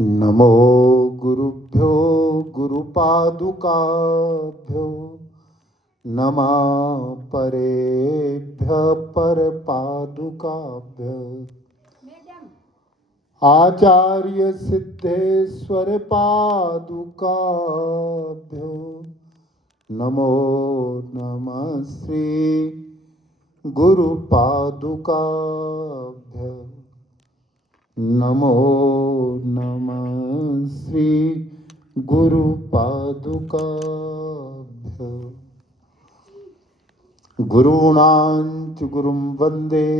नमो गुरुभ्यो गुरुपादुकाभ्यो नमः परेभ्यः परपादुकाभ्यः आचार्य सिद्धेश्वर पादुकाभ्यो नमो नमः श्री गुरुपादुकाभ्यः नमो नमः श्री गुरुपादुकाभ्यः। गुरूणां गुरुं वन्दे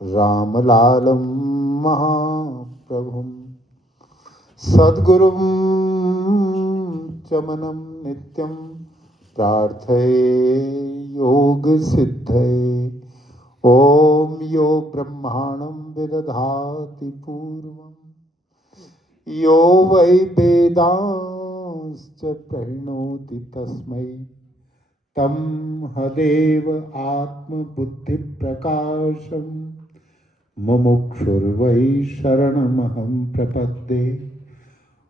रामलालं महाप्रभुं सद्गुरुं चमनं नित्यं प्रार्थये योगसिद्धये। ओम यो ब्रह्माणं विदधाति पूर्वं यो वै वेदांश्च प्रणोति तस्मै तं हदेव आत्मबुद्धिप्रकाशं मुमुक्षुर्वै शरणमहं प्रपद्ये।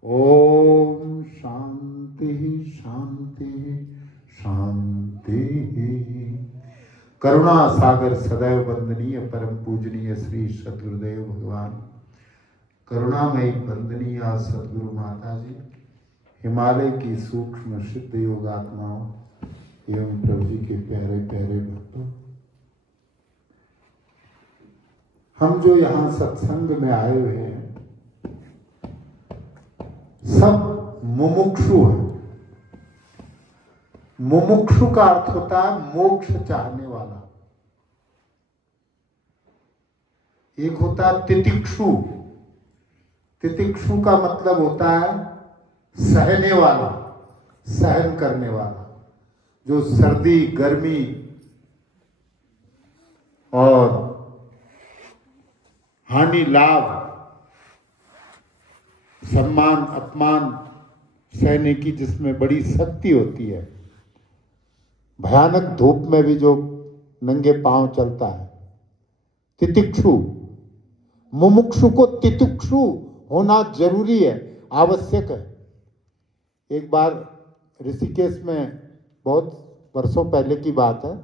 ओम शांति शांति शांति। करुणा सागर सदैव वंदनीय परम पूजनीय श्री सद्गुरुदेव भगवान करुणामयी वंदनीय सद्गुरु माता जी, हिमालय की सूक्ष्म सिद्ध योगात्माओं एवं प्रभु जी के प्यारे प्यारे भक्तों, हम जो यहाँ सत्संग में आए हुए हैं सब मुमुक्षु हैं। मुमुक्षु का अर्थ होता है मोक्ष चाहने वाला। एक होता है तितिक्षु। तितिक्षु का मतलब होता है सहने वाला, सहन करने वाला, जो सर्दी गर्मी और हानि लाभ सम्मान अपमान सहने की जिसमें बड़ी शक्ति होती है। भयानक धूप में भी जो नंगे पांव चलता है, तितिक्षु। मुमुक्षु को तितिक्षु होना जरूरी है, आवश्यक है। एक बार ऋषिकेश में, बहुत वर्षों पहले की बात है,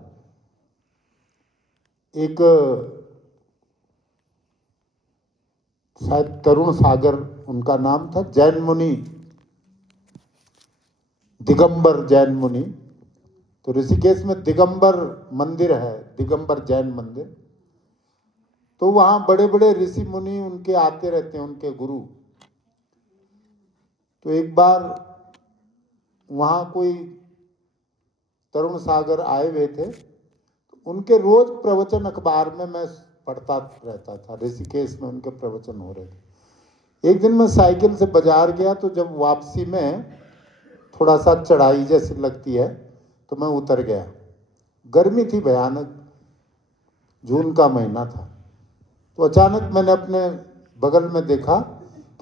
एक शायद तरुण सागर उनका नाम था, जैन मुनि, दिगंबर जैन मुनि। तो ऋषिकेश में दिगंबर मंदिर है, दिगंबर जैन मंदिर। तो वहाँ बड़े बड़े ऋषि मुनि उनके आते रहते हैं, उनके गुरु। तो एक बार वहाँ कोई तरुण सागर आए हुए थे, तो उनके रोज प्रवचन अखबार में मैं पढ़ता रहता था। ऋषिकेश में उनके प्रवचन हो रहे थे। एक दिन मैं साइकिल से बाजार गया, तो जब वापसी में थोड़ा सा चढ़ाई जैसी लगती है तो मैं उतर गया। गर्मी थी भयानक, जून का महीना था। तो अचानक मैंने अपने बगल में देखा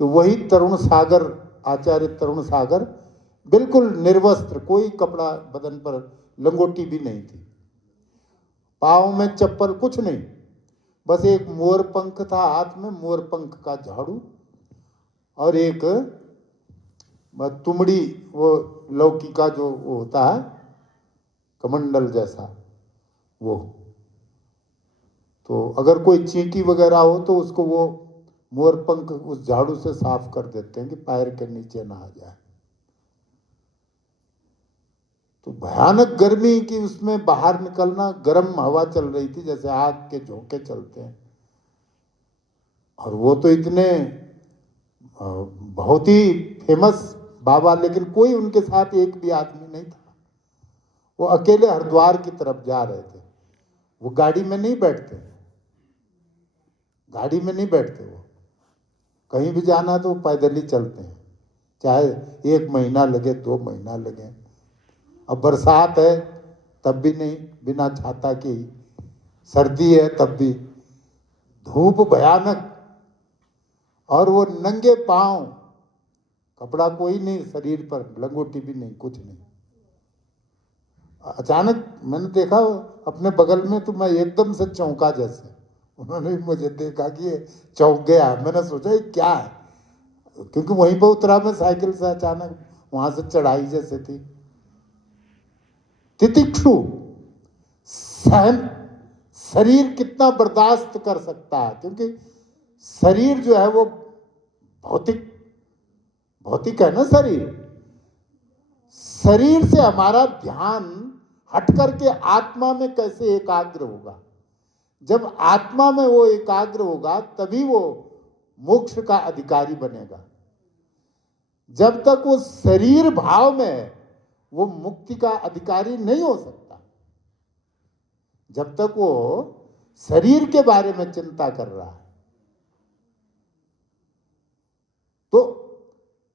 कि वही तरुण सागर, आचार्य तरुण सागर, बिल्कुल निर्वस्त्र, कोई कपड़ा बदन पर, लंगोटी भी नहीं थी, पाँव में चप्पल, कुछ नहीं, बस एक मोर पंख था हाथ में, मोर पंख का झाड़ू, और एक तुमड़ी, वो लौकी का जो वो होता है कमंडल जैसा, वो। तो अगर कोई चींटी वगैरह हो तो उसको वो मोर पंख उस झाड़ू से साफ कर देते हैं कि पैर के नीचे ना आ जाए। तो भयानक गर्मी की उसमें बाहर निकलना, गर्म हवा चल रही थी जैसे आग के झोंके चलते हैं। और वो तो इतने बहुत ही फेमस बाबा, लेकिन कोई उनके साथ एक भी आदमी नहीं था। वो अकेले हरिद्वार की तरफ जा रहे थे। वो गाड़ी में नहीं बैठते, गाड़ी में नहीं बैठते। वो कहीं भी जाना तो पैदल ही चलते हैं, चाहे 1 महीना लगे, 2 महीना लगे। अब बरसात है तब भी नहीं, बिना छाता के ही। सर्दी है तब भी, धूप भयानक, और वो नंगे पांव, कपड़ा कोई नहीं शरीर पर, लंगोटी भी नहीं, कुछ नहीं। अचानक मैंने देखा अपने बगल में, तो मैं एकदम से चौंका जैसे। उन्होंने भी मुझे देखा कि ये चौंक गया। मैंने सोचा ये क्या है, क्योंकि वहीं पर उतरा मैं साइकिल से, अचानक वहां से चढ़ाई जैसे थी। तितिक्षु, सहन, शरीर कितना बर्दाश्त कर सकता है, क्योंकि शरीर जो है वो भौतिक भौतिक है ना शरीर। शरीर से हमारा ध्यान हट करके आत्मा में कैसे एकाग्र होगा? जब आत्मा में वो एकाग्र होगा तभी वो मोक्ष का अधिकारी बनेगा। जब तक वो शरीर भाव में है वो मुक्ति का अधिकारी नहीं हो सकता। जब तक वो शरीर के बारे में चिंता कर रहा है तो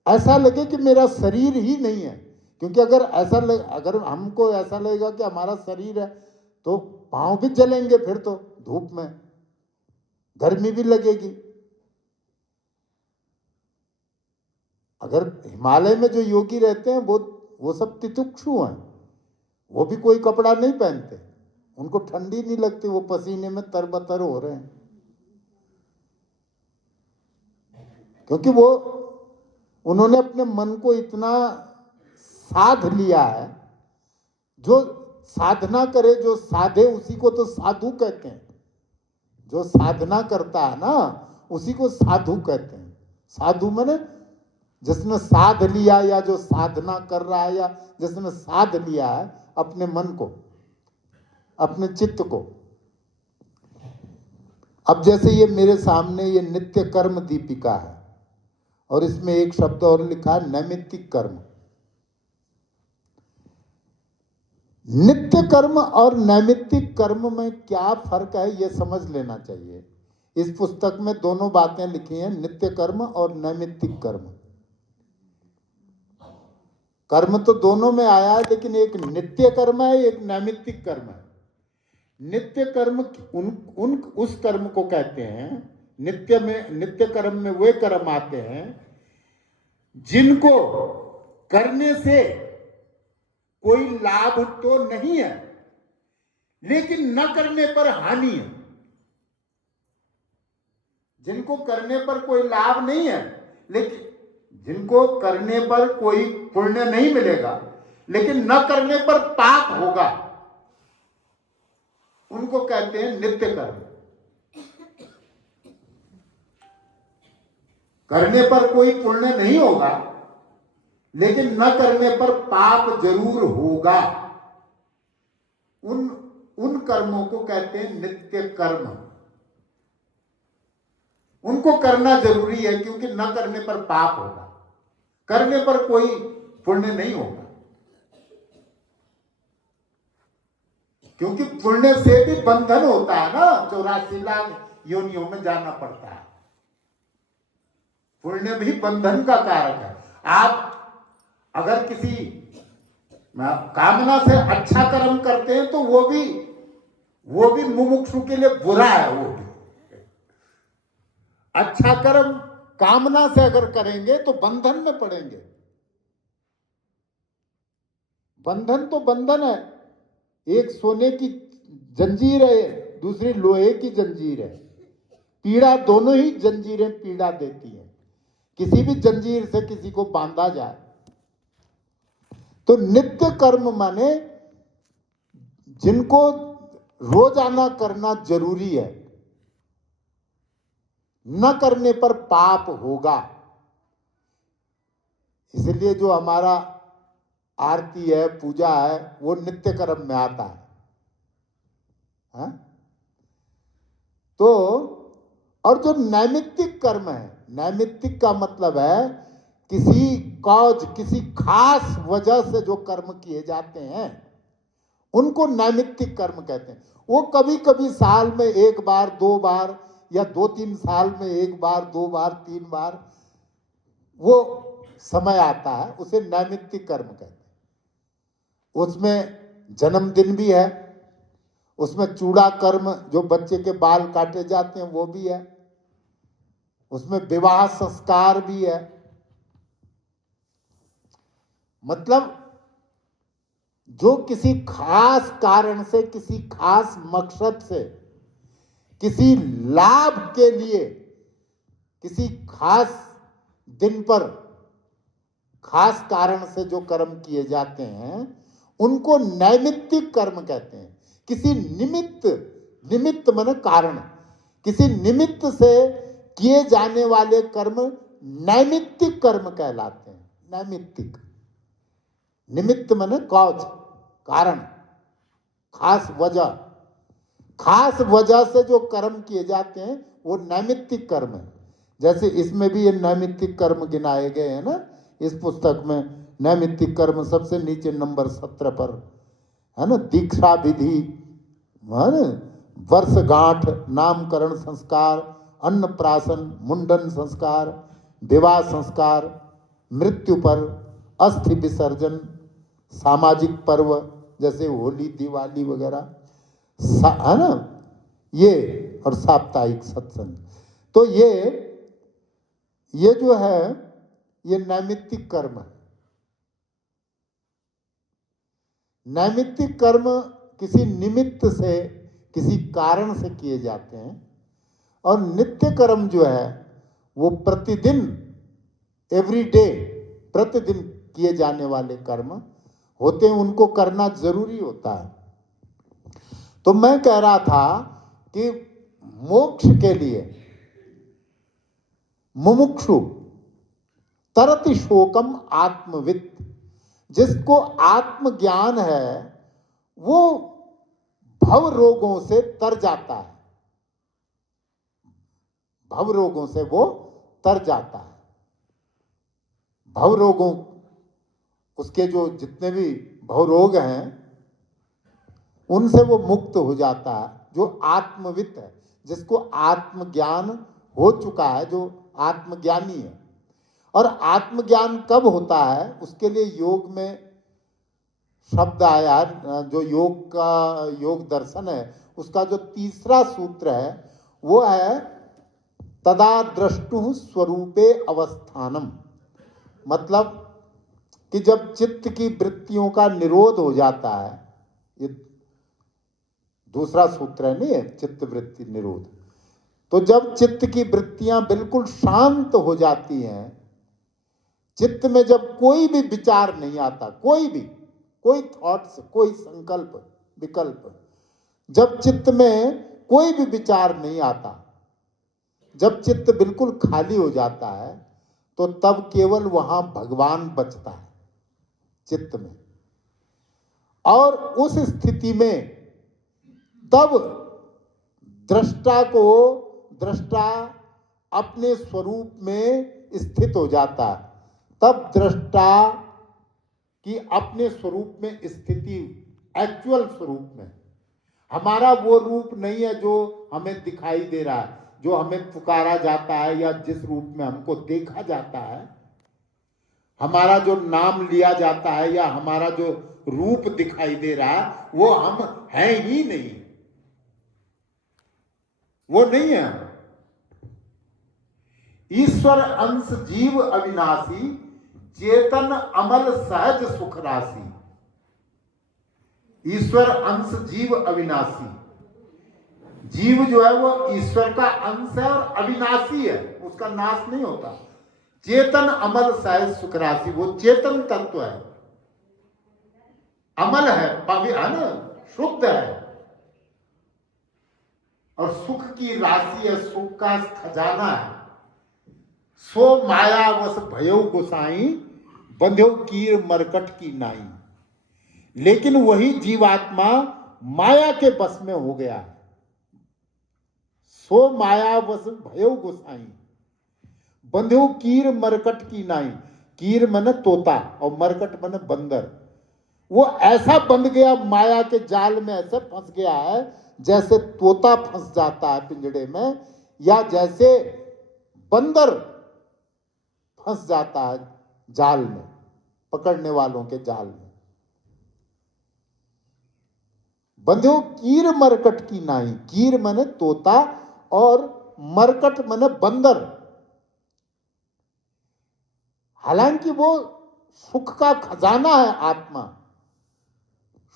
ऐसा लगे कि मेरा शरीर ही नहीं है। क्योंकि अगर हमको ऐसा लगेगा कि हमारा शरीर है तो पांव भी जलेंगे, फिर तो धूप में गर्मी भी लगेगी। अगर हिमालय में जो योगी रहते हैं वो सब तितिक्षु हैं, वो भी कोई कपड़ा नहीं पहनते, उनको ठंडी नहीं लगती, वो पसीने में तरबतर हो रहे हैं, क्योंकि उन्होंने अपने मन को इतना साध लिया है। जो साधना करे, जो साधे, उसी को तो साधु कहते हैं। जो साधना करता है ना उसी को साधु कहते हैं। साधु माने जिसने साध लिया, या जो साधना कर रहा है, या जिसने साध लिया है अपने मन को, अपने चित्त को। अब जैसे ये मेरे सामने ये नित्य कर्म दीपिका है और इसमें एक शब्द और लिखा है नैमित्तिक कर्म। नित्य कर्म और नैमित्तिक कर्म में क्या फर्क है ये समझ लेना चाहिए। इस पुस्तक में दोनों बातें लिखी हैं, नित्य कर्म और नैमित्तिक कर्म। कर्म तो दोनों में आया है, लेकिन एक नित्य कर्म है, एक नैमित्तिक कर्म है। नित्य कर्म उस कर्म को कहते हैं, नित्य कर्म में वे कर्म आते हैं जिनको करने से कोई लाभ तो नहीं है, लेकिन न करने पर हानि है। जिनको करने पर कोई लाभ नहीं है, लेकिन जिनको करने पर कोई पुण्य नहीं मिलेगा, लेकिन न करने पर पाप होगा, उनको कहते हैं नित्य कर्म। करने पर कोई पुण्य नहीं होगा, लेकिन न करने पर पाप जरूर होगा, उन कर्मों को कहते हैं नित्य कर्म। उनको करना जरूरी है, क्योंकि न करने पर पाप होगा, करने पर कोई पुण्य नहीं होगा। क्योंकि पुण्य से भी बंधन होता है ना, 84 लाख योनियों में जाना पड़ता है। पुण्य भी बंधन का कारक है। आप अगर किसी कामना से अच्छा कर्म करते हैं तो वो भी मुमुक्षु के लिए बुरा है। वो भी अच्छा कर्म कामना से अगर करेंगे तो बंधन में पड़ेंगे। बंधन तो बंधन है, एक सोने की जंजीर है, दूसरी लोहे की जंजीर है। पीड़ा, दोनों ही जंजीरें पीड़ा देती हैं। किसी भी जंजीर से किसी को बांधा जाए तो नित्य कर्म माने जिनको रोजाना करना जरूरी है, न करने पर पाप होगा। इसलिए जो हमारा आरती है, पूजा है, वो नित्य कर्म में आता है। हाँ? तो और जो नैमित्तिक कर्म है, नैमित्तिक का मतलब है किसी कॉज, किसी खास वजह से जो कर्म किए जाते हैं उनको नैमित्तिक कर्म कहते हैं। वो कभी कभी साल में एक बार, 2 बार, या 2-3 साल में 1 बार, 2 बार, 3 बार वो समय आता है, उसे नैमित्तिक कर्म कहते हैं। उसमें जन्मदिन भी है, उसमें चूड़ा कर्म, जो बच्चे के बाल काटे जाते हैं वो भी है, उसमें विवाह संस्कार भी है। मतलब जो किसी खास कारण से, किसी खास मकसद से, किसी लाभ के लिए, किसी खास दिन पर खास कारण से जो कर्म किए जाते हैं उनको नैमित्तिक कर्म कहते हैं। किसी निमित्त माने कारण, किसी निमित्त से किए जाने वाले कर्म नैमित्तिक कर्म कहलाते हैं। नैमित्तिक, निमित्त माने कॉज, कारण, खास वजह से जो कर्म किए जाते हैं वो नैमित्तिक कर्म है। जैसे इसमें भी ये नैमित्तिक कर्म गिनाए गए हैं ना, इस पुस्तक में नैमित्तिक कर्म सबसे नीचे नंबर 17 पर है ना। दीक्षा विधि, है ना, वर्षगांठ, नामकरण संस्कार, अन्नप्राशन, मुंडन संस्कार, विवाह संस्कार, मृत्यु पर, अस्थि विसर्जन, सामाजिक पर्व जैसे होली, दिवाली वगैरह, है ना, ये, और साप्ताहिक सत्संग। तो ये जो है ये नैमित्तिक कर्म है। नैमित्तिक कर्म किसी निमित्त से, किसी कारण से किए जाते हैं, और नित्य कर्म जो है वो प्रतिदिन, एवरीडे, प्रतिदिन किए जाने वाले कर्म होते हैं, उनको करना जरूरी होता है। तो मैं कह रहा था कि मोक्ष के लिए मुमुक्षु तरति शोकम आत्मवित्, जिसको आत्मज्ञान है वो भव रोगों से तर जाता है, भव रोगों से वो तर जाता है। भव रोगों, उसके जो जितने भी भव रोग हैं उनसे वो मुक्त हो जाता है, जो आत्मवित् है, जिसको आत्मज्ञान हो चुका है, जो आत्मज्ञानी है। और आत्मज्ञान कब होता है उसके लिए योग में शब्द आया है, जो योग दर्शन है उसका जो तीसरा सूत्र है वो है तदा द्रष्टुः स्वरूपे अवस्थानम। मतलब कि जब चित्त की वृत्तियों का निरोध हो जाता है, ये दूसरा सूत्र है नहीं है, चित्त वृत्ति निरोध। तो जब चित्त की वृत्तियां बिल्कुल शांत हो जाती हैं, चित्त में जब कोई भी विचार नहीं आता, कोई थॉट्स, कोई संकल्प विकल्प, जब चित्त में कोई भी विचार नहीं आता, जब चित्त बिल्कुल खाली हो जाता है, तो तब केवल वहां भगवान बचता है चित्त में। और उस स्थिति में तब दृष्टा अपने स्वरूप में स्थित हो जाता है। तब दृष्टा की अपने स्वरूप में स्थिति, एक्चुअल स्वरूप में, हमारा वो रूप नहीं है जो हमें दिखाई दे रहा है, जो हमें पुकारा जाता है या जिस रूप में हमको देखा जाता है, हमारा जो नाम लिया जाता है या हमारा जो रूप दिखाई दे रहा है, वो हम हैं ही नहीं, वो नहीं है। ईश्वर अंश जीव अविनाशी, चेतन अमल सहज सुख राशि। ईश्वर अंश जीव अविनाशी, जीव जो है वो ईश्वर का अंश है और अविनाशी है, उसका नाश नहीं होता। चेतन अमल सहज सुख राशि, वो चेतन तत्व है, अमल है, पवित्र है ना, शुद्ध है, और सुख की राशि है, सुख का खजाना है। सो मायावश भयो गोसाई, बंध्यो कीर मरकट की नाई। लेकिन वही जीवात्मा माया के बस में हो गया है। सो मायावश भयो गोसाई, बंध्यो कीर मरकट की नाई। कीर माने तोता और मरकट माने बंदर। वो ऐसा बंध गया, माया के जाल में ऐसे फंस गया है जैसे तोता फंस जाता है पिंजड़े में, या जैसे बंदर फंस जाता है जाल में, पकड़ने वालों के जाल में। बंध्यो कीर मरकट की नाई। कीर माने तोता और मरकट माने बंदर। हालांकि वो सुख का खजाना है, आत्मा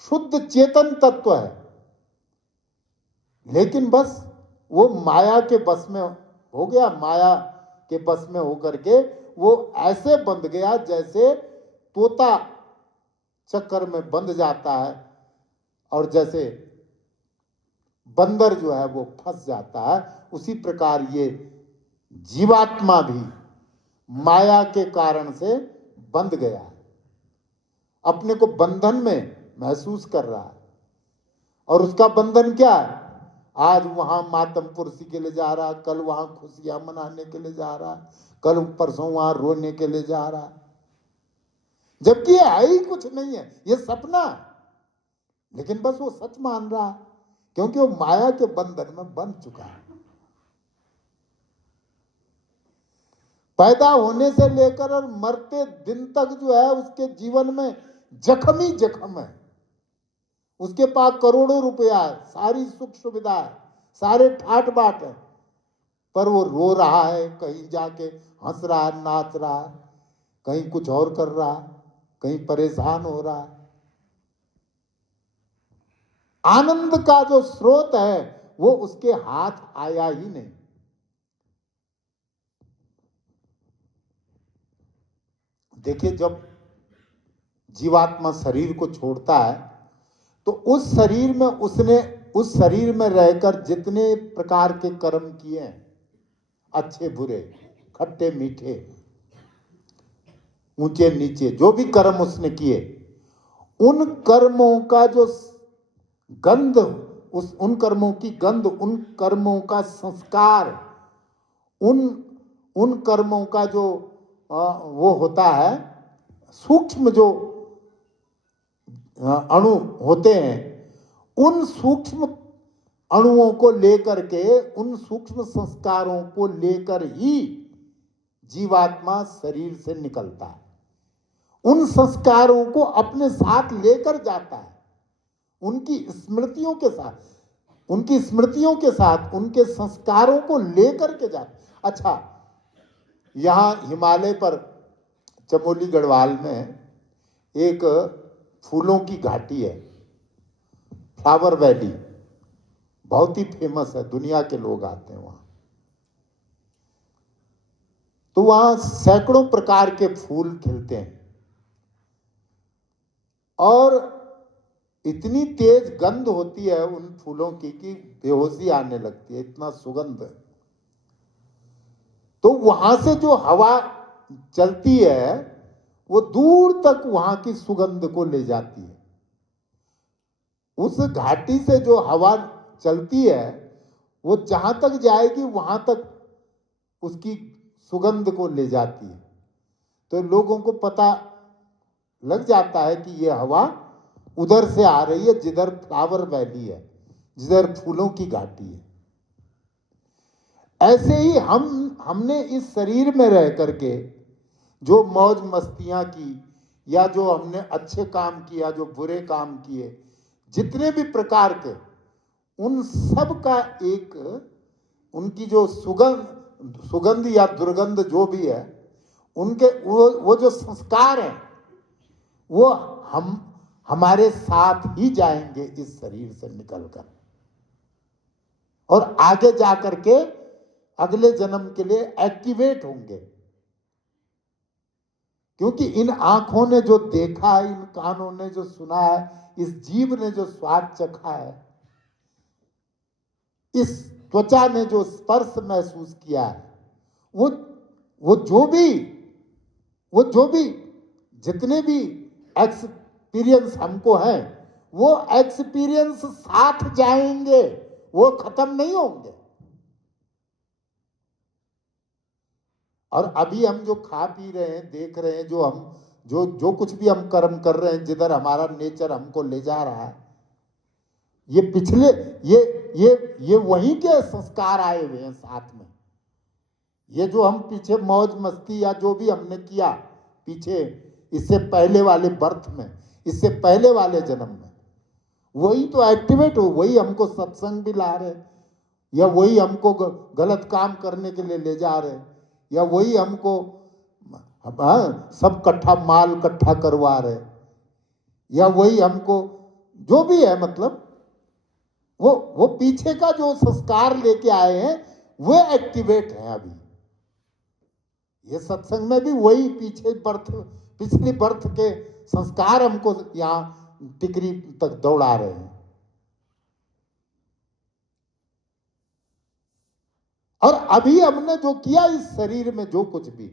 शुद्ध चेतन तत्व है, लेकिन बस वो माया के बस में हो गया। माया के बस में होकर के वो ऐसे बंध गया जैसे तोता चक्कर में बंध जाता है और जैसे बंदर जो है वो फंस जाता है, उसी प्रकार ये जीवात्मा भी माया के कारण से बंध गया है, अपने को बंधन में महसूस कर रहा है। और उसका बंधन क्या है? आज वहां मातम पुरसी के लिए जा रहा, कल वहां खुशियां मनाने के लिए जा रहा, कल परसों वहां रोने के लिए जा रहा, जबकि ये है ही कुछ नहीं है, ये सपना है। लेकिन बस वो सच मान रहा है क्योंकि वो माया के बंधन में बंध चुका है। पैदा होने से लेकर और मरते दिन तक जो है उसके जीवन में जख्म ही जख्म है। उसके पास करोड़ों रुपया है, सारी सुख सुविधा है, सारे ठाट बाट है, पर वो रो रहा है, कहीं जाके हंस रहा है, नाच रहा है, कहीं कुछ और कर रहा है, कहीं परेशान हो रहा है। आनंद का जो स्रोत है वो उसके हाथ आया ही नहीं। देखिए, जब जीवात्मा शरीर को छोड़ता है तो उस शरीर में रहकर जितने प्रकार के कर्म किए हैं, अच्छे बुरे, खट्टे मीठे, ऊंचे नीचे, जो भी कर्म उसने किए, उन कर्मों का जो गंध, उन कर्मों की गंध, उन कर्मों का संस्कार, उन कर्मों का जो वो होता है, सूक्ष्म जो अणु होते हैं, उन सूक्ष्म अणुओं को लेकर के, उन सूक्ष्म संस्कारों को लेकर ही जीवात्मा शरीर से निकलता है। उन संस्कारों को अपने साथ लेकर जाता है, उनकी स्मृतियों के साथ उनके संस्कारों को लेकर के जाता है। अच्छा, यहाँ हिमालय पर चमोली गढ़वाल में एक फूलों की घाटी है, फ्लावर वैली, बहुत ही फेमस है, दुनिया के लोग आते हैं वहां। तो वहां सैकड़ों प्रकार के फूल खिलते हैं और इतनी तेज गंध होती है उन फूलों की कि बेहोशी आने लगती है, इतना सुगंध है। तो वहां से जो हवा चलती है वो दूर तक वहां की सुगंध को ले जाती है। उस घाटी से जो हवा चलती है वो जहां तक जाएगी वहां तक उसकी सुगंध को ले जाती है। तो लोगों को पता लग जाता है कि ये हवा उधर से आ रही है जिधर फ्लावर वैली है, जिधर फूलों की घाटी है। ऐसे ही हमने इस शरीर में रह करके जो मौज मस्तियां की, या जो हमने अच्छे काम किया, जो बुरे काम किए, जितने भी प्रकार के, उन सब का एक, उनकी जो सुगंध या दुर्गंध जो भी है, उनके वो जो संस्कार हैं वो हमारे साथ ही जाएंगे इस शरीर से निकलकर, और आगे जाकर के अगले जन्म के लिए एक्टिवेट होंगे। क्योंकि इन आंखों ने जो देखा है, इन कानों ने जो सुना है, इस जीव ने जो स्वाद चखा है, इस त्वचा ने जो स्पर्श महसूस किया है, वो जो भी जितने भी एक्सपीरियंस हमको है, वो एक्सपीरियंस साथ जाएंगे, वो खत्म नहीं होंगे। और अभी हम जो खा पी रहे हैं, देख रहे हैं, जो कुछ भी हम कर्म कर रहे हैं, जिधर हमारा नेचर हमको ले जा रहा है, ये पिछले ये वहीं के संस्कार आए हुए हैं साथ में। ये जो हम पीछे मौज मस्ती या जो भी हमने किया पीछे, इससे पहले वाले बर्थ में, इससे पहले वाले जन्म में, वही तो एक्टिवेट हो, वही हमको सत्संग भी ला रहे, या वही हमको गलत काम करने के लिए ले जा रहे, या वही हमको सब माल इकट्ठा करवा रहे, या वही हमको जो भी है, मतलब वो पीछे का जो संस्कार लेके आए हैं वो एक्टिवेट है अभी। ये सत्संग में भी वही पिछली बर्थ के संस्कार हमको यहाँ टिकरी तक दौड़ा रहे हैं। और अभी हमने जो किया इस शरीर में, जो कुछ भी,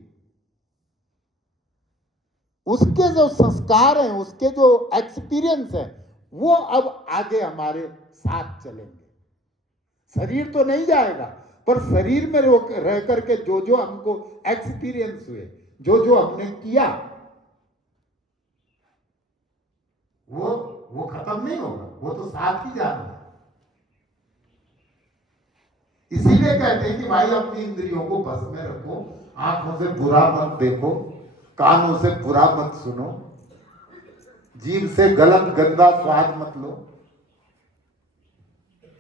उसके जो संस्कार हैं, उसके जो एक्सपीरियंस है, वो अब आगे हमारे साथ चलेंगे। शरीर तो नहीं जाएगा, पर शरीर में रह करके जो जो हमको एक्सपीरियंस हुए, जो जो हमने किया, वो खत्म नहीं होगा, वो तो साथ ही जाना है। इसीलिए कहते हैं कि भाई अपनी इंद्रियों को बस में रखो, आंखों से बुरा मत देखो, कानों से बुरा मत सुनो, जीभ से गलत गंदा स्वाद मत लो।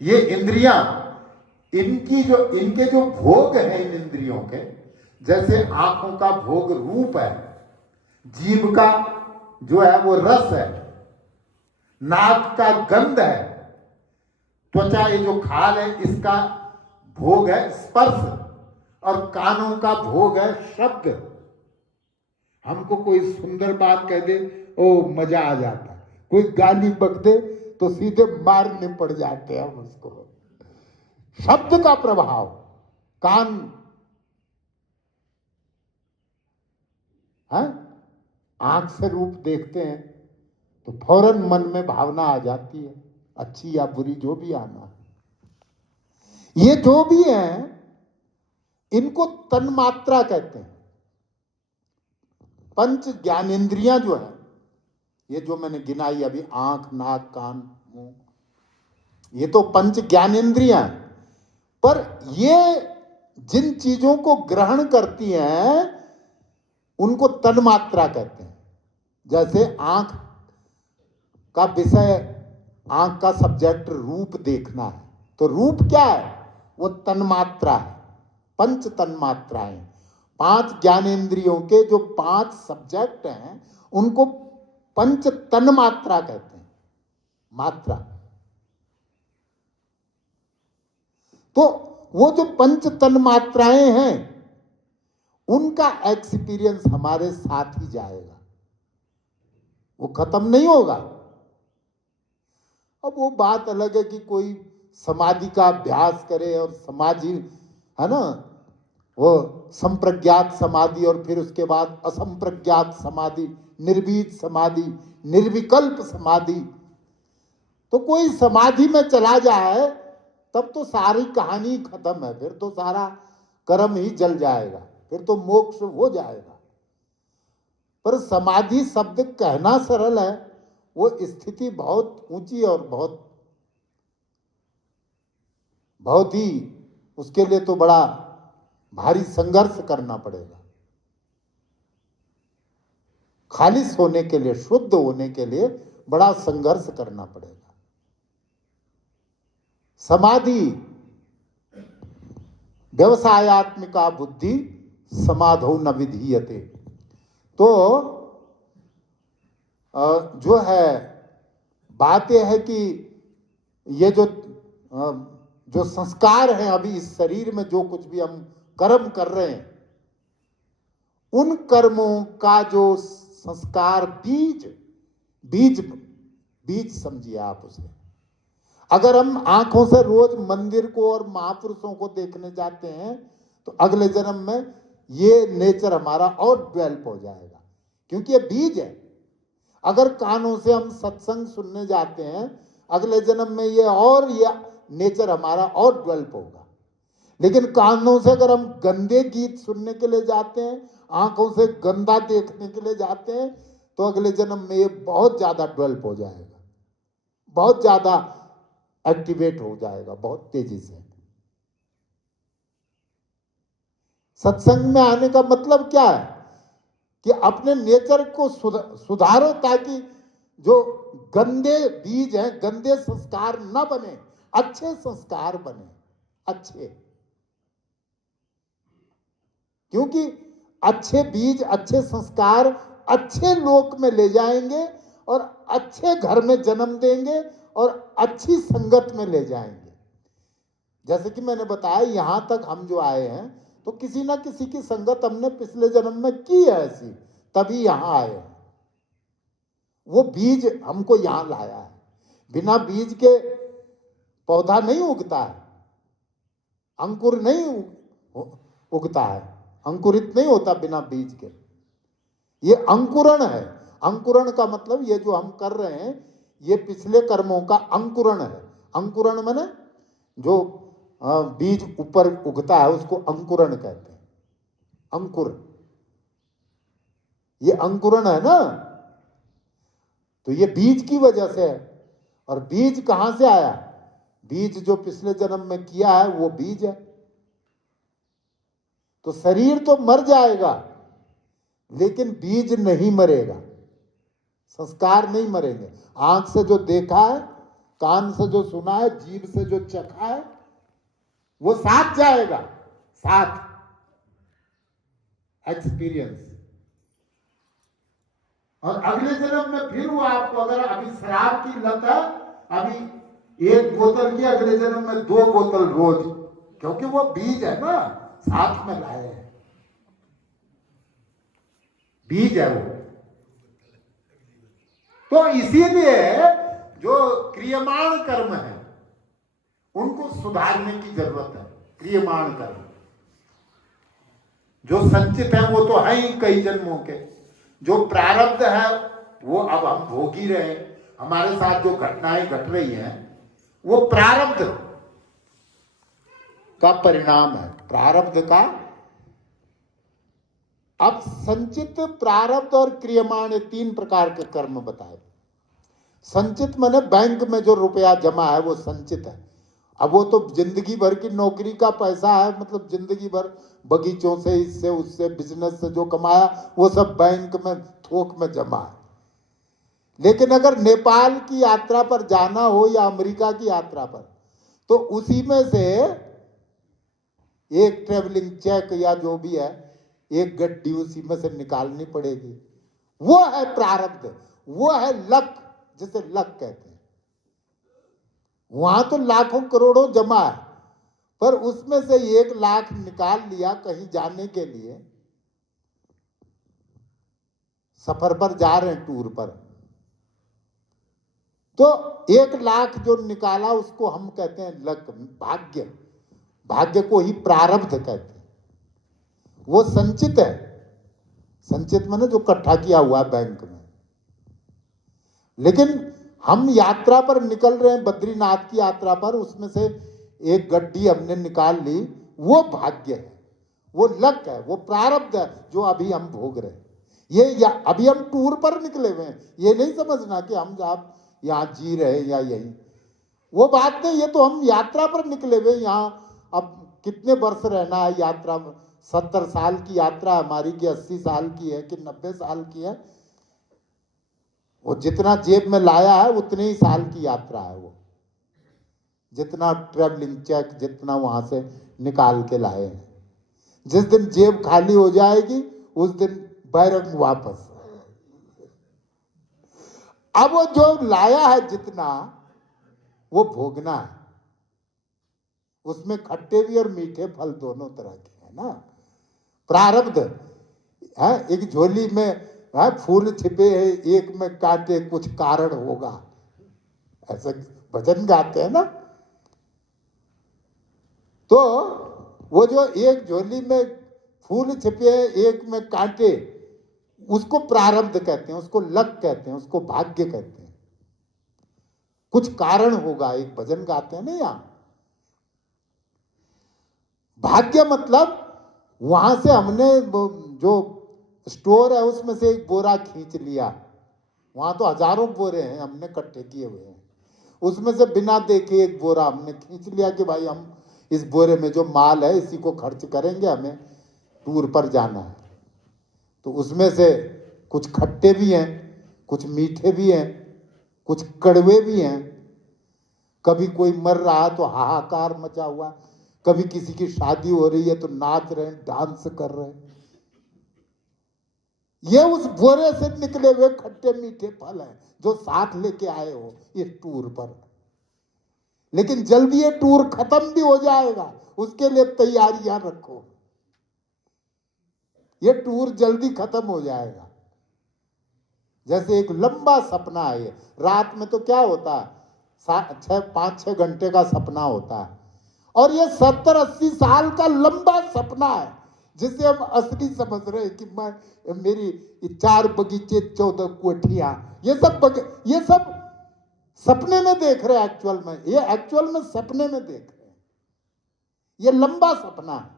ये इंद्रियां, इनके जो भोग हैं इन इंद्रियों के, जैसे आंखों का भोग रूप है, जीभ का जो है वो रस है, नाक का गंध है, त्वचा ये जो खाल है इसका भोग है स्पर्श, और कानों का भोग है शब्द। हमको कोई सुंदर बात कह दे, ओ मजा आ जाता है, कोई गाली बक दे तो सीधे मारने पड़ जाते हैं हम उसको। शब्द का प्रभाव, कान है, आंख से रूप देखते हैं तो फौरन मन में भावना आ जाती है, अच्छी या बुरी, जो भी आना है। ये जो भी है इनको तन्मात्रा कहते हैं। पंच ज्ञानेंद्रियां जो है, ये जो मैंने गिनाई अभी, आंख, नाक, कान, मुंह, ये तो पंच ज्ञानेंद्रियां हैं। पर ये जिन चीजों को ग्रहण करती हैं उनको तन्मात्रा कहते हैं। जैसे आंख का विषय, आंख का सब्जेक्ट रूप देखना है, तो रूप क्या है? वो तन्मात्रा है, पंच तन्मात्राएं। पांच ज्ञानेंद्रियों के जो पांच सब्जेक्ट हैं उनको पंच तन्मात्रा कहते हैं, मात्रा। तो वो जो पंच तन्मात्राएं हैं उनका एक्सपीरियंस हमारे साथ ही जाएगा, वो खत्म नहीं होगा। अब वो बात अलग है कि कोई समाधि का अभ्यास करे और समाधि, है ना, वो संप्रज्ञात समाधि और फिर उसके बाद असंप्रज्ञात समाधि, निर्वीत समाधि, निर्विकल्प समाधि। तो कोई समाधि में चला जाए तब तो सारी कहानी खत्म है, फिर तो सारा कर्म ही जल जाएगा, फिर तो मोक्ष हो जाएगा। पर समाधि शब्द कहना सरल है, वो स्थिति बहुत ऊंची और बहुत ही, उसके लिए तो बड़ा भारी संघर्ष करना पड़ेगा। खालिस होने के लिए, शुद्ध होने के लिए बड़ा संघर्ष करना पड़ेगा। समाधि व्यवसायात्मिका बुद्धि समाधौ न विधीयते। तो जो है बात यह है कि ये जो संस्कार हैं अभी इस शरीर में, जो कुछ भी हम कर्म कर रहे हैं, उन कर्मों का जो संस्कार बीज समझिए आप उसे। अगर हम आंखों से रोज मंदिर को और महापुरुषों को देखने जाते हैं तो अगले जन्म में ये नेचर हमारा और डेवलप हो जाएगा, क्योंकि ये बीज है। अगर कानों से हम सत्संग सुनने जाते हैं, अगले जन्म में ये नेचर हमारा और डेवलप होगा। लेकिन कानों से अगर हम गंदे गीत सुनने के लिए जाते हैं, आंखों से गंदा देखने के लिए जाते हैं, तो अगले जन्म में ये बहुत ज्यादा डेवलप हो जाएगा, बहुत ज्यादा एक्टिवेट हो जाएगा, बहुत तेजी से। सत्संग में आने का मतलब क्या है कि अपने नेचर को सुधारो, ताकि जो गंदे बीज हैं, गंदे संस्कार न बने, अच्छे संस्कार बने, अच्छे। क्योंकि अच्छे बीज, अच्छे संस्कार अच्छे लोक में ले जाएंगे और अच्छे घर में जन्म देंगे और अच्छी संगत में ले जाएंगे। जैसे कि मैंने बताया, यहां तक हम जो आए हैं, तो किसी ना किसी की संगत हमने पिछले जन्म में की है ऐसी, तभी यहां आए हैं। वो बीज हमको यहां लाया है। बिना बीज के पौधा नहीं उगता है, अंकुर नहीं उगता है, अंकुरित नहीं होता बिना बीज के। ये अंकुरण है। अंकुरण का मतलब ये जो हम कर रहे हैं ये पिछले कर्मों का अंकुरण है। अंकुरण माने जो बीज ऊपर उगता है उसको अंकुरण कहते हैं। अंकुर, ये अंकुरण है ना, तो ये बीज की वजह से है। और बीज कहां से आया? बीज जो पिछले जन्म में किया है वो बीज है। तो शरीर तो मर जाएगा लेकिन बीज नहीं मरेगा, संस्कार नहीं मरेंगे। आंख से जो देखा है, कान से जो सुना है, जीभ से जो चखा है, वो साथ जाएगा, साथ एक्सपीरियंस। और अगले जन्म में फिर वो आपको, अगर अभी शराब की लत है, अभी 1 बोतल की, अगले जन्म में 2 बोतल रोज, क्योंकि वो बीज है ना, साथ में लाए हैं, बीज है वो। तो इसीलिए जो क्रियमाण कर्म है उनको सुधारने की जरूरत है। क्रियमाण कर्म जो संचित है वो तो है ही कई जन्मों के। जो प्रारब्ध है वो अब हम भोग ही रहे हैं। हमारे साथ जो घटनाएं घट रही हैं वो प्रारब्ध का परिणाम है, प्रारब्ध का। अब संचित, प्रारब्ध और क्रियमाण, 3 प्रकार के कर्म बताए। संचित माने बैंक में जो रुपया जमा है वो संचित है। अब वो तो जिंदगी भर की नौकरी का पैसा है, मतलब जिंदगी भर बगीचों से, इससे उससे, बिजनेस से जो कमाया वो सब बैंक में थोक में जमा है। लेकिन अगर नेपाल की यात्रा पर जाना हो या अमेरिका की यात्रा पर, तो उसी में से एक ट्रेवलिंग चेक या जो भी है, एक गड्डी उसी में से निकालनी पड़ेगी। वो है प्रारब्ध, वो है लक, जिसे लक कहते हैं। वहां तो लाखों करोड़ों जमा है, पर उसमें से 1 लाख निकाल लिया कहीं जाने के लिए, सफर पर जा रहे हैं, टूर पर, तो 1 लाख जो निकाला उसको हम कहते हैं लक, भाग्य। भाग्य को ही प्रारब्ध कहते हैं। वो संचित है। संचित माने जो इकट्ठा किया हुआ है बैंक में। लेकिन हम यात्रा पर निकल रहे हैं, बद्रीनाथ की यात्रा पर, उसमें से एक गड्डी हमने निकाल ली, वो भाग्य है, वो लक है, वो प्रारब्ध है जो अभी हम भोग रहे हैं। ये अभी हम टूर पर निकले हुए हैं, ये नहीं समझना कि हम आप यहाँ जी रहे हैं या यही, वो बात नहीं। ये तो हम यात्रा पर निकले हुए यहाँ। अब कितने वर्ष रहना है यात्रा में? 70 साल की यात्रा हमारी, कि 80 साल की है, कि 90 साल की है? वो जितना जेब में लाया है उतने ही साल की यात्रा है वो, जितना ट्रेवलिंग चेक, जितना वहां से निकाल के लाए हैं। जिस दिन जेब खाली हो जाएगी उस दिन बैरक वापस। अब वो जो लाया है जितना, वो भोगना है। उसमें खट्टे भी और मीठे फल दोनों तरह के हैं ना। प्रारब्ध है। एक झोली में है फूल छिपे हैं, एक में कांटे, कुछ कारण होगा, ऐसा भजन गाते हैं ना। तो वो जो एक झोली में फूल छिपे हैं, एक में कांटे, उसको प्रारब्ध कहते हैं, उसको लक कहते हैं, उसको भाग्य कहते हैं। कुछ कारण होगा, एक भजन गाते हैं ना यहां। भाग्य मतलब वहां से हमने जो स्टोर है उसमें से एक बोरा खींच लिया। वहां तो हजारों बोरे हैं हमने इकट्ठे किए हुए हैं, उसमें से बिना देखे एक बोरा हमने खींच लिया कि भाई हम इस बोरे में जो माल है इसी को खर्च करेंगे, हमें टूर पर जाना है। तो उसमें से कुछ खट्टे भी हैं, कुछ मीठे भी हैं, कुछ कड़वे भी हैं। कभी कोई मर रहा तो हाहाकार मचा हुआ, कभी किसी की शादी हो रही है तो नाच रहे हैं, डांस कर रहे हैं। ये उस बोरे से निकले हुए खट्टे मीठे फल हैं जो साथ लेके आए हो इस टूर पर। लेकिन जल्दी ये टूर खत्म भी हो जाएगा, उसके लिए तैयारियां रखो। ये टूर जल्दी खत्म हो जाएगा। जैसे एक लंबा सपना है ये, रात में तो क्या होता है, 5-6 घंटे का सपना होता है, और ये 70-80 साल का लंबा सपना है, जिसे हम असली समझ रहे हैं कि मैं, मेरी 4 बगीचे 14 कोठियां, ये सब सपने में देख रहे हैं। एक्चुअल में ये एक्चुअल में सपने में देख रहे हैं। ये लंबा सपना है,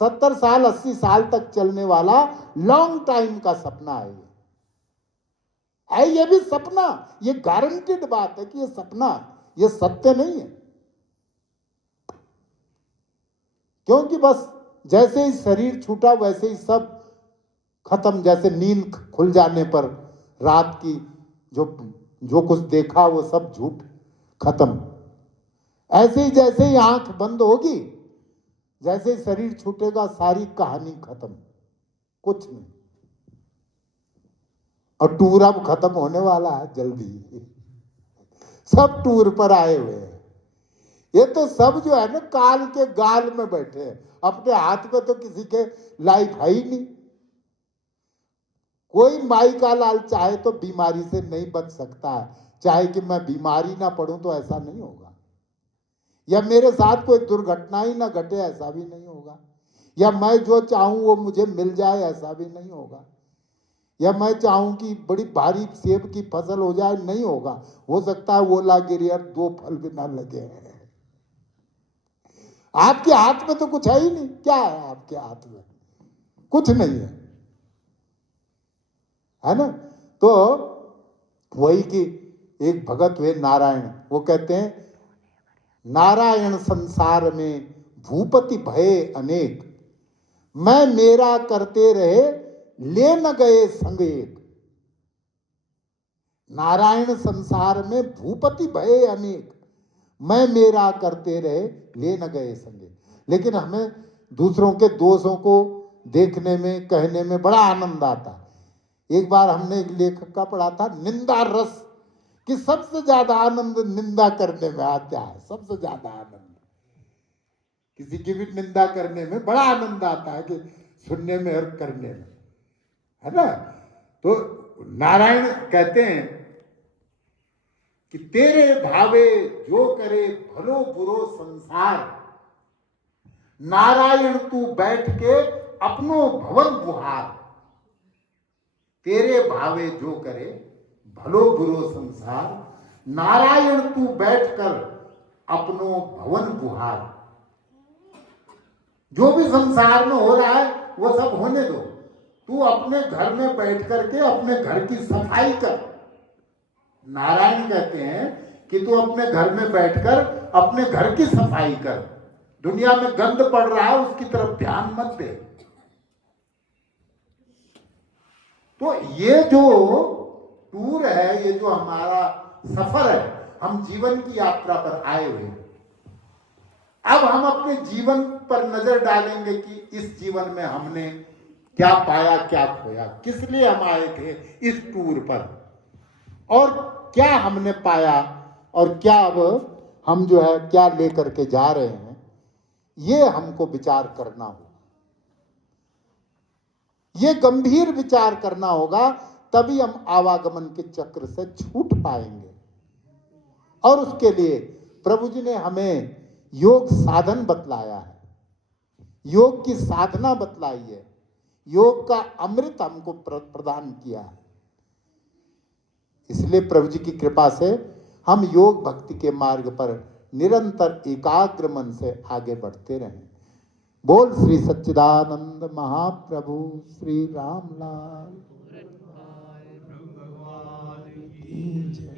70 साल 80 साल तक चलने वाला लॉन्ग टाइम का सपना है ये भी सपना। ये गारंटीड बात है कि ये सपना, ये सत्य नहीं है। क्योंकि बस जैसे ही शरीर छूटा वैसे ही सब खत्म। जैसे नींद खुल जाने पर रात की जो कुछ देखा वो सब झूठ, खत्म। ऐसे ही जैसे ही आंख बंद होगी, जैसे ही शरीर छूटेगा, सारी कहानी खत्म, कुछ नहीं। और टूर अब खत्म होने वाला है जल्दी। सब टूर पर आए हुए हैं। ये तो सब जो है ना काल के गाल में बैठे हैं, अपने हाथ में तो किसी के लाइफ है ही नहीं। कोई माई का लाल चाहे तो बीमारी से नहीं बच सकता है, चाहे कि मैं बीमारी ना पड़ूं तो ऐसा नहीं होगा, या मेरे साथ कोई दुर्घटना ही ना घटे ऐसा भी नहीं होगा, या मैं जो चाहूं वो मुझे मिल जाए ऐसा भी नहीं होगा, या मैं चाहूं कि बड़ी भारी सेब की फसल हो जाए, नहीं होगा। हो सकता है ओला गिरे और 2 फल भी ना लगे। आपके हाथ में तो कुछ है ही नहीं। क्या है आपके हाथ में? कुछ नहीं है ना। तो वही कि एक भगत हुए नारायण, वो कहते हैं, नारायण संसार में भूपति भये अनेक, मैं मेरा करते रहे ले न गए संग एक। नारायण संसार में भूपति भये अनेक, मैं मेरा करते रहे ले न गए संग एक। लेकिन हमें दूसरों के दोषों को देखने में, कहने में बड़ा आनंद आता। एक बार हमने एक लेखक का पढ़ा था, निंदा रस, कि सबसे ज्यादा आनंद निंदा करने में आता है। सबसे ज्यादा आनंद किसी की भी निंदा करने में बड़ा आनंद आता है, कि सुनने में और करने में, है ना। तो नारायण कहते हैं कि तेरे भावे जो करे भलो बुरो संसार, नारायण तू बैठ के अपनो भवन बुहार। तेरे भावे जो करे भलो बुरो संसार, नारायण तू बैठकर अपनो भवन बुहार। जो भी संसार में हो रहा है वो सब होने दो, तू अपने घर में बैठ करके अपने घर की सफाई कर। नारायण कहते हैं कि तू अपने घर में बैठकर अपने घर की सफाई कर। दुनिया में गंद पड़ रहा है उसकी तरफ ध्यान मत दे। तो ये जो टूर है, ये जो हमारा सफर है, हम जीवन की यात्रा पर आए हुए हैं। अब हम अपने जीवन पर नजर डालेंगे कि इस जीवन में हमने क्या पाया, क्या खोया, किस लिए हम आए थे इस टूर पर, और क्या हमने पाया, और क्या अब हम जो है क्या लेकर के जा रहे हैं, ये हमको विचार करना होगा। ये गंभीर विचार करना होगा, तभी हम आवागमन के चक्र से छूट पाएंगे। और उसके लिए प्रभु जी ने हमें योग साधन बतलाया है, योग की साधना बतलाई है, योग का अमृत हमको प्रदान किया है। इसलिए प्रभु जी की कृपा से हम योग भक्ति के मार्ग पर निरंतर एकाग्र मन से आगे बढ़ते रहें। बोल श्री सच्चिदानंद महाप्रभु श्री रामलाल की जय।